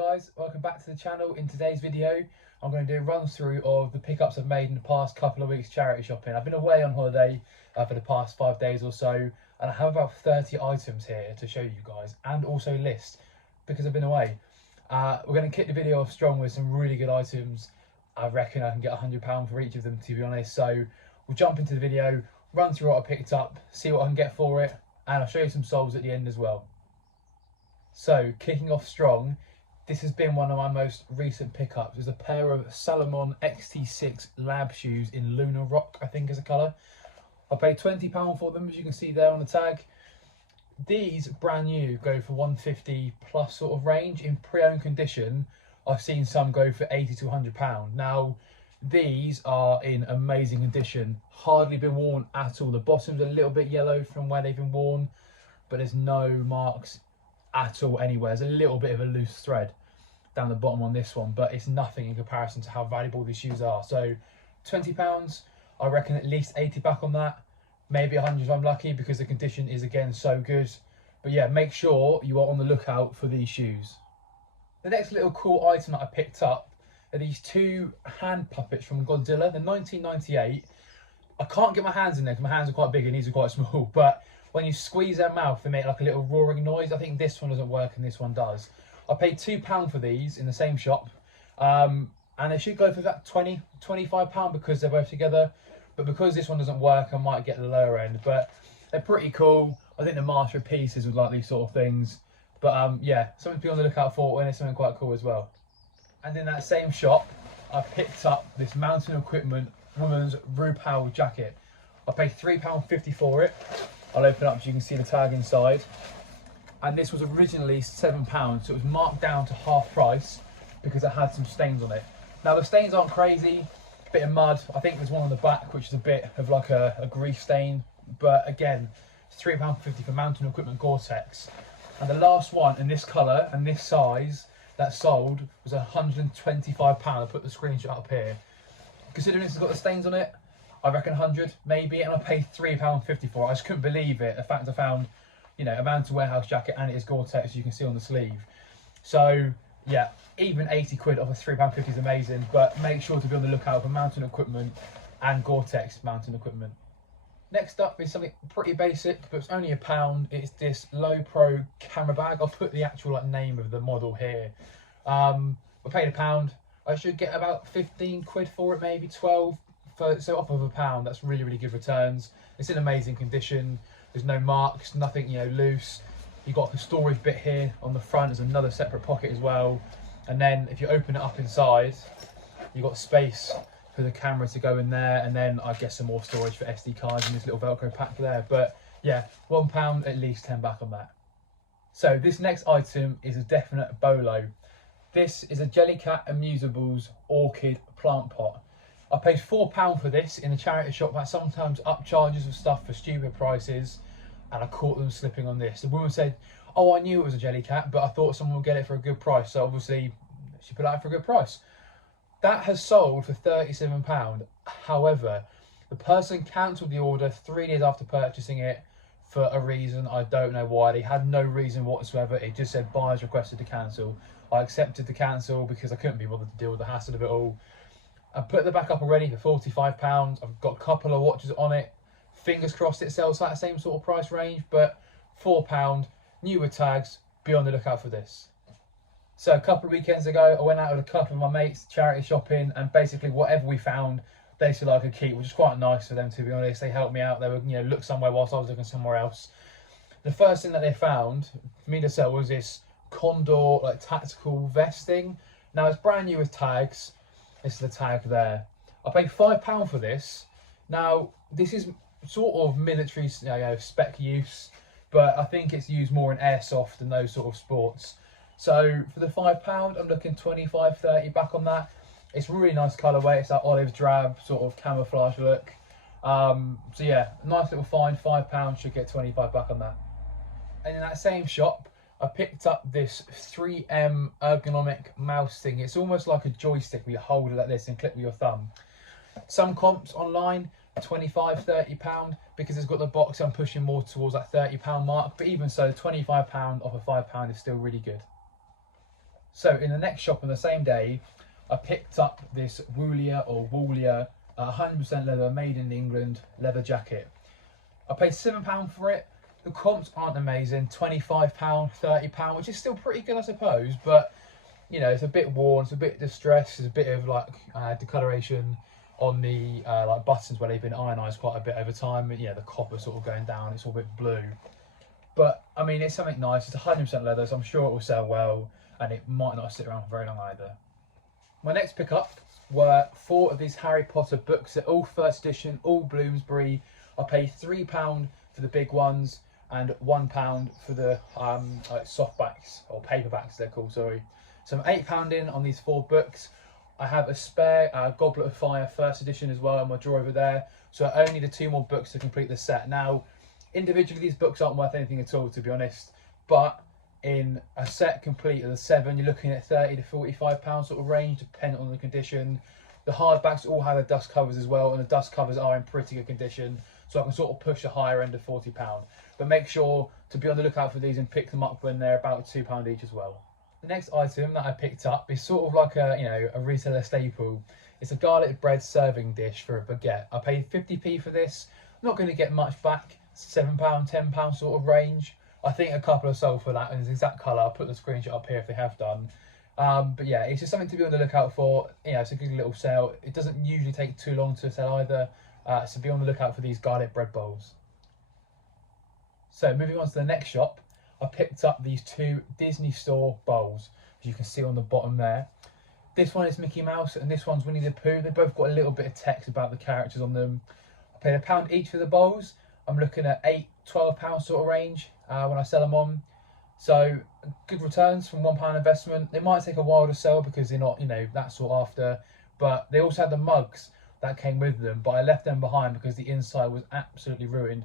guys, welcome back to the channel. In today's video I'm going to do a run through of the pickups I've made in the past couple of weeks charity shopping. I've been away on holiday for the past 5 days or so, and I have about 30 items here to show you guys and also list because I've been away. We're going to kick the video off strong with some really good items. I reckon I can get £100 for each of them, to be honest. So we'll jump into the video, run through what I picked up, see what I can get for it, and I'll show you some solds at the end as well. So kicking off strong, this has been one of my most recent pickups. There's a pair of Salomon XT6 lab shoes in Lunar Rock, I think is the colour. I paid £20 for them, as you can see there on the tag. These brand new go for 150 plus sort of range. In pre-owned condition, I've seen some go for £80 to £100. Now, these are in amazing condition, hardly been worn at all. The bottom's a little bit yellow from where they've been worn, but there's no marks at all anywhere. There's a little bit of a loose thread down the bottom on this one, but it's nothing in comparison to how valuable these shoes are. So £20, I reckon at least 80 back on that, maybe 100 if I'm lucky, because the condition is again so good. But yeah, make sure you are on the lookout for these shoes. The next little cool item that I picked up are these two hand puppets from Godzilla. They're 1998. I can't get my hands in there because my hands are quite big and these are quite small, but when you squeeze their mouth, they make like a little roaring noise. I think this one doesn't work and this one does. I paid £2 for these in the same shop, and they should go for about £25 because they're both together. But because this one doesn't work, I might get the lower end. But they're pretty cool. I think the master of pieces would like these sort of things. But yeah, something to be on the lookout for, and it's something quite cool as well. And in that same shop, I picked up this mountain equipment woman's Woolia Jacket. I paid £3.50 for it. I'll open it up so you can see the tag inside. And this was originally £7, so it was marked down to half price because it had some stains on it. Now the stains aren't crazy, a bit of mud. I think there's one on the back which is a bit of like a grease stain. But again, it's £3.50 for mountain equipment Gore-Tex. And the last one in this colour and this size that sold was £125. I put the screenshot up here. Considering this has got the stains on it, I reckon 100 maybe, and I paid £3.50 for it. I just couldn't believe it. The fact I found, you know, a mountain warehouse jacket and it is Gore-Tex, you can see on the sleeve. So yeah, even 80 quid off of £3.50 is amazing, but make sure to be on the lookout for mountain equipment and Gore-Tex mountain equipment. Next up is something pretty basic, but it's only £1. It's this Low Pro camera bag. I'll put the actual like name of the model here. I paid £1. I should get about 15 quid for it, maybe 12. So off of £1, that's really, really good returns. It's in amazing condition. There's no marks, nothing, you know, loose. You've got a storage bit here on the front. There's another separate pocket as well. And then if you open it up inside, you've got space for the camera to go in there. And then I guess some more storage for SD cards in this little Velcro pack there. But yeah, £1, at least 10 back on that. So this next item is a definite bolo. This is a Jellycat Amusables Orchid Plant Pot. I paid £4 for this in a charity shop that sometimes upcharges of stuff for stupid prices, and I caught them slipping on this. The woman said, oh, I knew it was a Jellycat, but I thought someone would get it for a good price, so obviously she put it out for a good price. That has sold for £37. However, the person cancelled the order 3 days after purchasing it for a reason. I don't know why. They had no reason whatsoever. It just said buyers requested to cancel. I accepted to cancel because I couldn't be bothered to deal with the hassle of it all. I put the back up already for £45. I've got a couple of watches on it. Fingers crossed it sells that same sort of price range, but £4, new with tags. Be on the lookout for this. So a couple of weekends ago, I went out with a couple of my mates charity shopping, and basically whatever we found, they said I could keep, which is quite nice for them, to be honest. They helped me out. They would, you know, look somewhere whilst I was looking somewhere else. The first thing that they found for me to sell was this Condor like tactical vest thing. Now it's brand new with tags. This is the tag there. I paid £5 for this. Now, this is sort of military, you know, spec use, but I think it's used more in airsoft and those sort of sports. So for the £5, I'm looking 25, 30 back on that. It's really nice colourway. It's that olive drab sort of camouflage look. So yeah, nice little find. £5 should get 25 back on that. And in that same shop, I picked up this 3M Ergonomic Mouse thing. It's almost like a joystick where you hold it like this and click with your thumb. Some comps online, £25, £30, because it's got the box. I'm pushing more towards that £30 mark. But even so, £25 off of £5 is still really good. So in the next shop on the same day, I picked up this Woolia 100% leather, made in England leather jacket. I paid £7 for it. The comps aren't amazing, £25, £30, which is still pretty good, I suppose. But you know, it's a bit worn, it's a bit distressed, there's a bit of like discoloration on the like buttons where they've been ionised quite a bit over time. You know, the copper sort of going down, it's all a bit blue. But I mean, it's something nice. It's 100% leather, so I'm sure it will sell well, and it might not sit around for very long either. My next pickup were 4 of these Harry Potter books. They're all first edition, all Bloomsbury. I paid £3 for the big ones and £1 for the like softbacks or paperbacks they're called. Sorry. So I'm £8 in on these 4 books. I have a spare Goblet of Fire first edition as well in my drawer over there. So I only need 2 more books to complete the set. Now, individually these books aren't worth anything at all, to be honest. But in a set complete of the 7, you're looking at £30 to £45 sort of range, depending on the condition. The hardbacks all have the dust covers as well, and the dust covers are in pretty good condition, so I can sort of push the higher end of £40. But make sure to be on the lookout for these and pick them up when they're about £2 each as well. The next item that I picked up is sort of like a, you know, a retailer staple. It's a garlic bread serving dish for a baguette. I paid 50p for this. I'm not going to get much back. £7, £10 sort of range. I think a couple are sold for that in the exact colour. I'll put the screenshot up here if they have done. But yeah, it's just something to be on the lookout for. You know, it's a good little sale. It doesn't usually take too long to sell either. So be on the lookout for these garlic bread bowls. So moving on to the next shop, I picked up these 2 Disney Store bowls, as you can see on the bottom there. This one is Mickey Mouse and this one's Winnie the Pooh. They both got a little bit of text about the characters on them. I paid £1 each for the bowls. I'm looking at £8, £12 sort of range when I sell them on. So good returns from £1 investment. They might take a while to sell because they're not, you know, that sought after. But they also had the mugs that came with them, but I left them behind because the inside was absolutely ruined.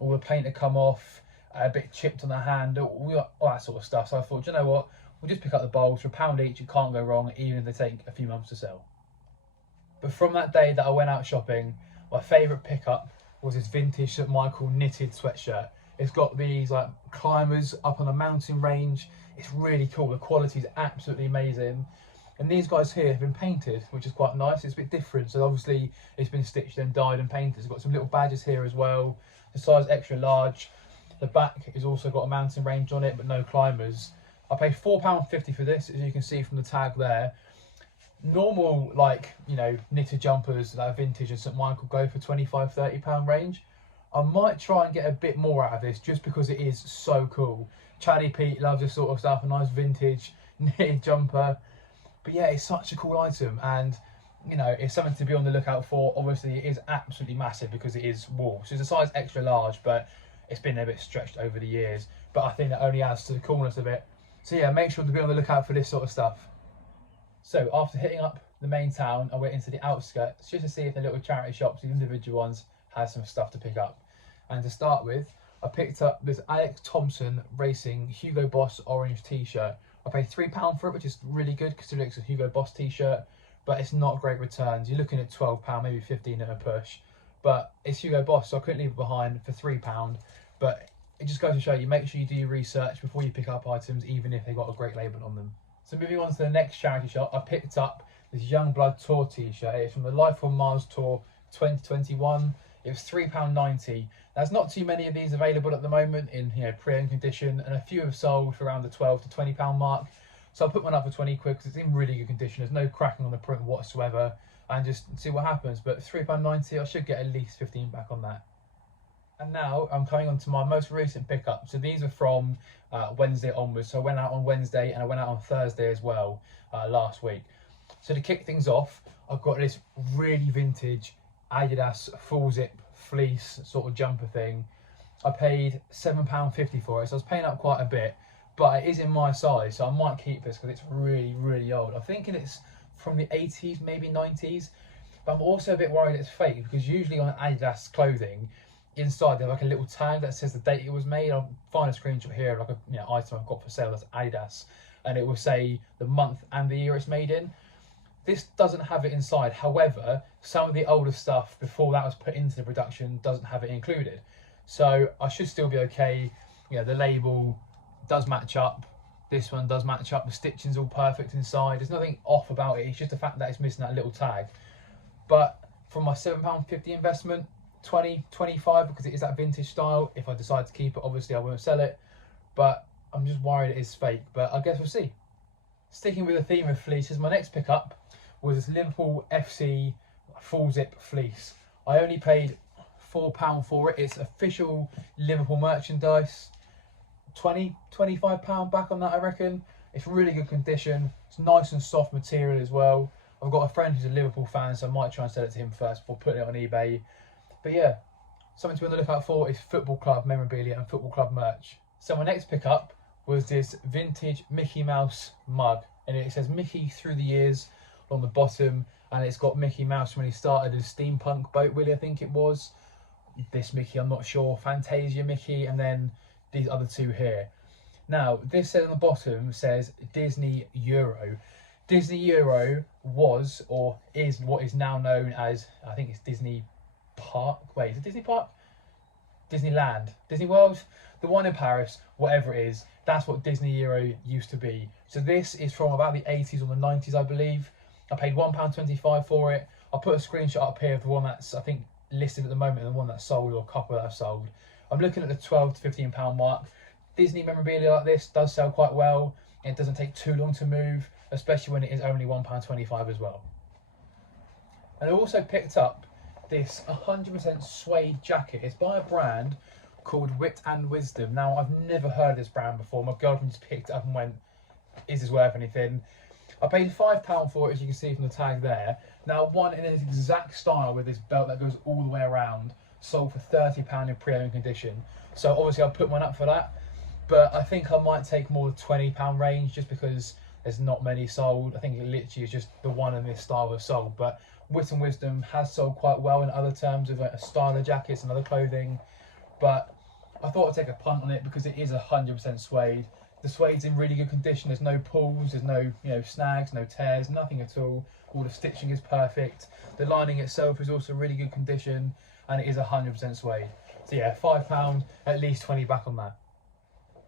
All the paint had come off, a bit chipped on the hand, all that sort of stuff. So I thought, you know what, we'll just pick up the bowls for £1 each. You can't go wrong, even if they take a few months to sell. But from that day that I went out shopping, my favourite pickup was this vintage St. Michael knitted sweatshirt. It's got these like climbers up on a mountain range. It's really cool. The quality is absolutely amazing. And these guys here have been painted, which is quite nice. It's a bit different. So obviously it's been stitched and dyed and painted. It's got some little badges here as well. The size extra large. The back has also got a mountain range on it, but no climbers. I paid £4.50 for this, as you can see from the tag there. Normal, like, you know, knitted jumpers that are vintage and St. Michael go for £25, £30 range. I might try and get a bit more out of this just because it is so cool. Charlie Pete loves this sort of stuff, a nice vintage knitted jumper. But yeah, it's such a cool item, and you know, it's something to be on the lookout for. Obviously, it is absolutely massive because it is wool. So it's a size extra large, but it's been a bit stretched over the years. But I think that only adds to the coolness of it. So yeah, make sure to be on the lookout for this sort of stuff. So after hitting up the main town, I went into the outskirts just to see if the little charity shops, the individual ones, had some stuff to pick up. And to start with, I picked up this Alex Thompson Racing Hugo Boss orange t-shirt. I paid £3 for it, which is really good considering it's a Hugo Boss t-shirt, but it's not great returns. You're looking at £12, maybe £15 at a push. But it's Hugo Boss, so I couldn't leave it behind for £3. But it just goes to show you, make sure you do your research before you pick up items, even if they've got a great label on them. So moving on to the next charity shop, I picked up this Youngblood Tour t-shirt. It's from the Life on Mars Tour 2021. It was £3.90. There's not too many of these available at the moment in, you know, pre-owned condition, and a few have sold for around the £12 to £20 mark. So I'll put one up for 20 quid because it's in really good condition. There's no cracking on the print whatsoever, and just see what happens. But £3.90, I should get at least 15 back on that. And now I'm coming on to my most recent pickup. So these are from Wednesday onwards. So I went out on Wednesday and I went out on Thursday as well last week. So to kick things off, I've got this really vintage Adidas full zip fleece sort of jumper thing. I paid £7.50 for it, so I was paying up quite a bit, but it is in my size, so I might keep this because it's really, really old. I'm thinking it's from the 80s, maybe 90s, but I'm also a bit worried it's fake because usually on Adidas clothing, inside they have like a little tag that says the date it was made. I'll find a screenshot here of like a item I've got for sale that's Adidas, and it will say the month and the year it's made in. This doesn't have it inside. However, some of the older stuff before that was put into the production doesn't have it included. So I should still be okay. You know, the label does match up. This one does match up, the stitching's all perfect inside. There's nothing off about it, it's just the fact that it's missing that little tag. But from my £7.50 investment, 20, 25, because it is that vintage style. If I decide to keep it, obviously I won't sell it, but I'm just worried it is fake, but I guess we'll see. Sticking with the theme of fleeces, my next pickup was this Liverpool FC full zip fleece. I only paid £4 for it. It's official Liverpool merchandise. £25 back on that, I reckon. It's really good condition. It's nice and soft material as well. I've got a friend who's a Liverpool fan, so I might try and sell it to him first before putting it on eBay. But yeah, something to be on the lookout for is football club memorabilia and football club merch. So my next pickup was this vintage Mickey Mouse mug, and it says Mickey through the years on the bottom, and it's got Mickey Mouse when he started as steampunk boat Willie, I think it was. This Mickey, I'm not sure, Fantasia Mickey, and then these other two here. Now, this says on the bottom says Disney Euro. Disney Euro was, or is, what is now known as, I think it's Disney Park. Wait, is it Disney Park? Disneyland, Disney World, the one in Paris, whatever it is, that's what Disney Euro used to be. So this is from about the 80s or the 90s, I believe. I paid £1.25 for it. I'll put a screenshot up here of the one that's, I think, listed at the moment and the one that's sold, or a couple that have sold. I'm looking at the £12 to £15 mark. Disney memorabilia like this does sell quite well. It doesn't take too long to move, especially when it is only £1.25 as well. And I also picked up this 100% suede jacket. It's by a brand called Wit Wisdom. Now, I've never heard of this brand before. My girlfriend just picked it up and went, is this worth anything? I paid £5 for it, as you can see from the tag there. Now, one in its exact style with this belt that goes all the way around, sold for £30 in pre-owned condition. So obviously I'll put one up for that, but I think I might take more the £20 range just because there's not many sold. I think it literally is just the one in this style that's sold, but Wit and Wisdom has sold quite well in other terms of a style of jackets and other clothing, but I thought I'd take a punt on it because it is 100% suede. The suede's in really good condition. There's no pulls, there's no snags, no tears, nothing at all. All the stitching is perfect. The lining itself is also really good condition, and it is 100% suede. So yeah, £5, at least 20 back on that.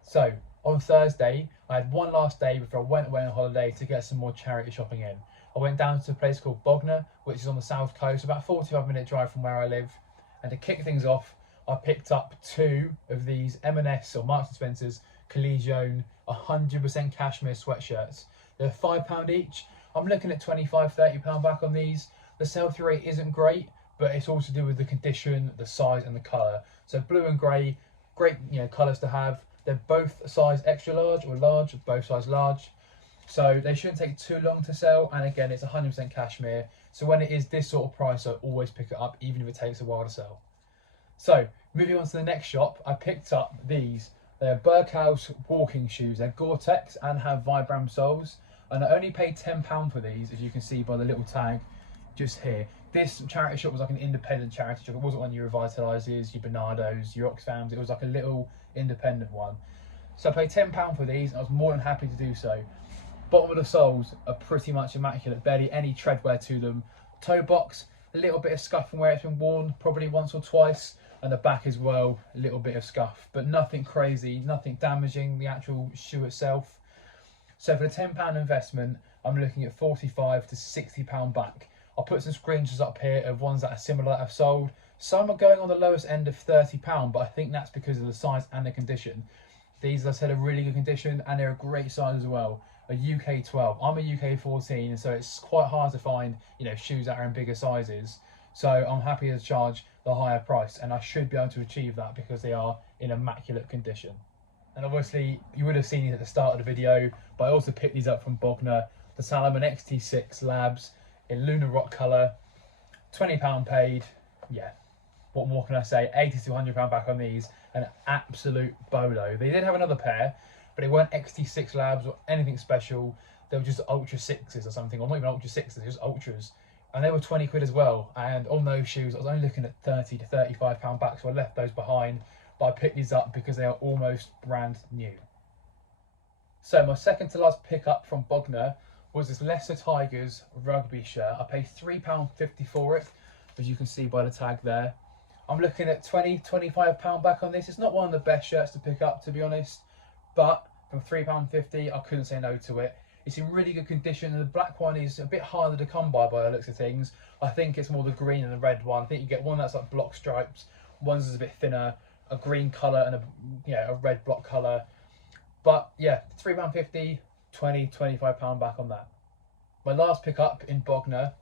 So on Thursday, I had one last day before I went away on holiday to get some more charity shopping in. I went down to a place called Bogner, which is on the south coast, about a 45-minute drive from where I live. And to kick things off, I picked up two of these M&S or Marks & Spencer's Collegione 100% cashmere sweatshirts. They're £5 each. I'm looking at £25, £30 back on these. The sell-through rate isn't great, but it's all to do with the condition, the size and the colour. So blue and grey, great colours to have. They're both size extra large or large, both size large. So they shouldn't take too long to sell, and again, it's 100% cashmere. So when it is this sort of price, I always pick it up, even if it takes a while to sell. So moving on to the next shop, I picked up these. They're Burke House walking shoes. They're Gore-Tex and have Vibram soles. And I only paid £10 for these, as you can see by the little tag just here. This charity shop was like an independent charity shop. It wasn't one of your Revitalizers, your Bernardos, your Oxfams. It was like a little independent one. So I paid £10 for these, and I was more than happy to do so. Bottom of the soles are pretty much immaculate, barely any tread wear to them. Toe box, a little bit of scuff from where it's been worn, probably once or twice, and the back as well, a little bit of scuff, but nothing crazy, nothing damaging the actual shoe itself. So for the £10 investment, I'm looking at £45 to £60 back. I'll put some screenshots up here of ones that are similar that I've sold. Some are going on the lowest end of £30, but I think that's because of the size and the condition. These, as I said, are really good condition, and they're a great size as well. A UK 12. I'm a UK 14, so it's quite hard to find, shoes that are in bigger sizes. So I'm happy to charge the higher price, and I should be able to achieve that because they are in immaculate condition. And obviously, you would have seen these at the start of the video, but I also picked these up from Bogner. The Salomon XT6 Labs in Lunar Rock colour. £20 paid. Yeah, what more can I say? £80 to £100 back on these. An absolute bolo. They did have another pair, but it weren't XT6 Labs or anything special. They were just Ultra 6s or something, or not even Ultra 6s, just Ultras. And they were 20 quid as well. And on those shoes, I was only looking at £30 to £35 back, so I left those behind. But I picked these up because they are almost brand new. So my second to last pickup from Bogner was this Leicester Tigers rugby shirt. I paid £3.50 for it, as you can see by the tag there. I'm looking at £20, £25 back on this. It's not one of the best shirts to pick up, to be honest, but for £3.50, I couldn't say no to it. It's in really good condition, and the black one is a bit harder to come by the looks of things. I think it's more the green and the red one. I think you get one that's like block stripes, one's is a bit thinner, a green colour and a red block colour. But yeah, £3.50, £25 back on that. My last pickup in Bogner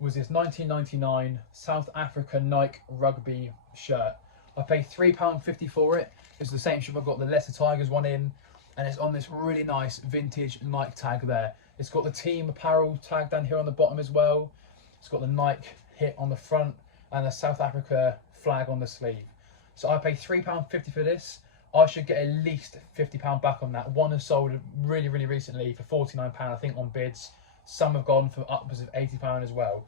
was this 1999 South Africa Nike rugby shirt. I paid £3.50 for it. It's the same shirt I've got the Leicester Tigers one in, and it's on this really nice vintage Nike tag there. It's got the team apparel tag down here on the bottom as well. It's got the Nike hit on the front and the South Africa flag on the sleeve. So I paid £3.50 for this. I should get at least £50 back on that. One has sold really recently for £49, I think, on bids. Some have gone for upwards of £80 as well.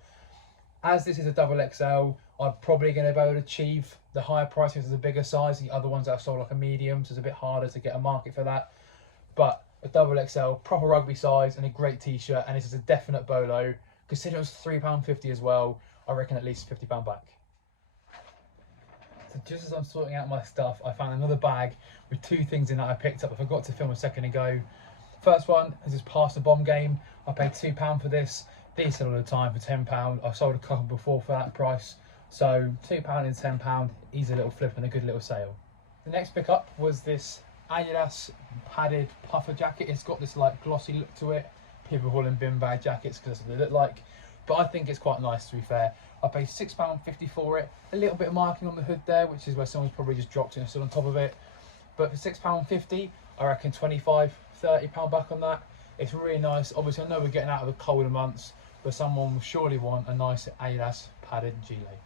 As this is a double XL, I'm probably going to be able to achieve the higher prices as a bigger size. The other ones that I've sold like a medium, so it's a bit harder to get a market for that. But a double XL, proper rugby size, and a great t-shirt, and this is a definite bolo. Considering it was £3.50 as well, I reckon at least £50 back. So just as I'm sorting out my stuff, I found another bag with two things in that I picked up. I forgot to film a second ago. First one is this Pass the Bomb game. I paid £2 for this. These sell all the time for £10. I've sold a couple before for that price. So £2 and £10, easy little flip and a good little sale. The next pickup was this Adidas padded puffer jacket. It's got this like glossy look to it. People call them bin bag jackets because that's what they look like. But I think it's quite nice, to be fair. I paid £6.50 for it. A little bit of marking on the hood there, which is where someone's probably just dropped it and stood on top of it. But for £6.50, I reckon £25, £30 back on that. It's really nice. Obviously, I know we're getting out of the colder months, but someone will surely want a nice Adidas padded gilet.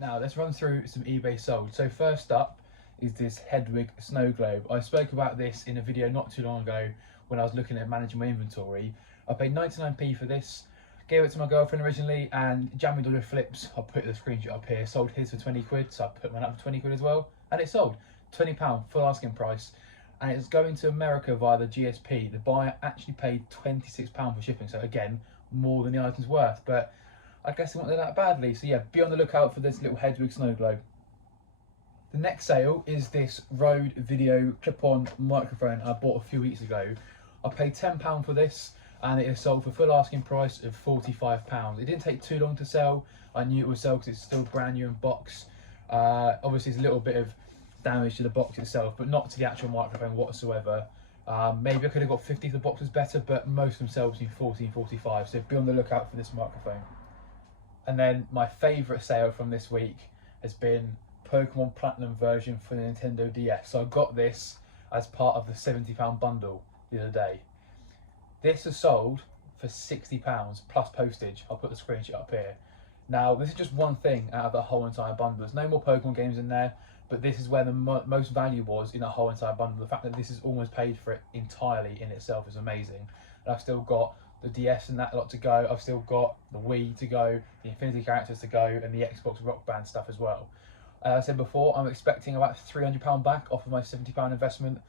Now, let's run through some eBay sold. So first up is this Hedwig snow globe. I spoke about this in a video not too long ago when I was looking at managing my inventory. I paid 99p for this. Gave it to my girlfriend originally, and jamming all the flips. I'll put the screenshot up here. Sold his for 20 quid, so I put mine up for 20 quid as well. And it sold. £20, full asking price. And it's going to America via the GSP. The buyer actually paid £26 for shipping. So again, more than the item's worth. But I guess they wanted that badly. So yeah, be on the lookout for this little Hedwig snow globe. The next sale is this Rode Video clip-on microphone I bought a few weeks ago. I paid £10 for this, and it is sold for full asking price of £45. It didn't take too long to sell. I knew it would sell because it's still brand new in box. Obviously, there's a little bit of damage to the box itself, but not to the actual microphone whatsoever. Maybe I could have got 50 if the box was better, but most of them sell between 40 and 45, so be on the lookout for this microphone. And then my favourite sale from this week has been Pokemon Platinum version for the Nintendo DS. So I got this as part of the £70 bundle the other day. This is sold for £60 plus postage. I'll put the screenshot up here. Now, this is just one thing out of the whole entire bundle. There's no more Pokemon games in there, but this is where the most value was in the whole entire bundle. The fact that this is almost paid for it entirely in itself is amazing. And I've still got the DS and that lot to go. I've still got the Wii to go, the Infinity characters to go, and the Xbox Rock Band stuff as well. As I said before, I'm expecting about £300 back off of my £70 investment.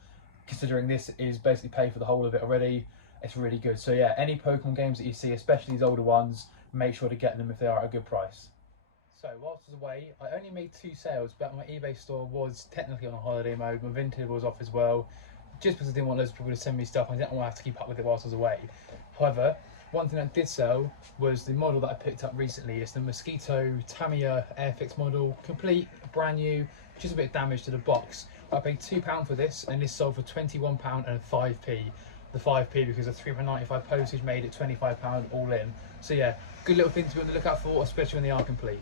Considering this is basically paid for the whole of it already, it's really good. So yeah, any Pokemon games that you see, especially these older ones, make sure to get them if they are at a good price. So whilst I was away, I only made 2 sales, but my eBay store was technically on a holiday mode. My Vinted was off as well, just because I didn't want loads of people to send me stuff. I didn't want to have to keep up with it whilst I was away. However, one thing that did sell was the model that I picked up recently. It's the Mosquito Tamiya Airfix Model, complete, brand new, just a bit of damage to the box. I paid £2 for this, and this sold for £21 and 5p. The 5p because the £3.95 postage made it £25 all in. So yeah, good little thing to be on the lookout for, especially when they are complete.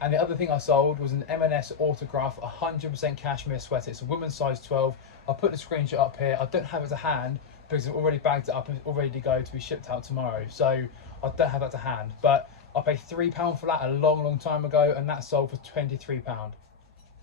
And the other thing I sold was an M&S Autograph 100% cashmere sweater. It's a women's size 12. I'll put the screenshot up here. I don't have it to hand because I've already bagged it up and it's all ready to go to be shipped out tomorrow. So I don't have that to hand. But I paid £3 for that a long time ago, and that sold for £23.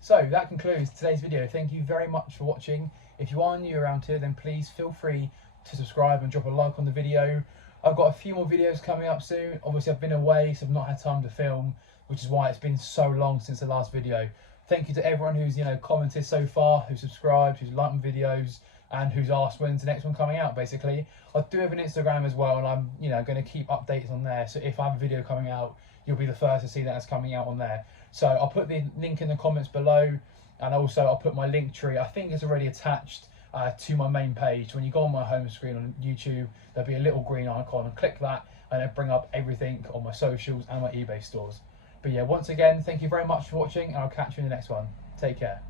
So that concludes today's video. Thank you very much for watching. If you are new around here, then please feel free to subscribe and drop a like on the video. I've got a few more videos coming up soon. Obviously, I've been away, so I've not had time to film, which is why it's been so long since the last video. Thank you to everyone who's commented so far, who's subscribed, who's liked my videos, and who's asked when's the next one coming out. Basically, I do have an Instagram as well, and I'm going to keep updates on there. So if I have a video coming out, you'll be the first to see that it's coming out on there. So I'll put the link in the comments below, and also I'll put my link tree. I think it's already attached to my main page. When you go on my home screen on YouTube, there'll be a little green icon, and click that and it'll bring up everything on my socials and my eBay stores. But yeah, once again, thank you very much for watching, and I'll catch you in the next one. Take care.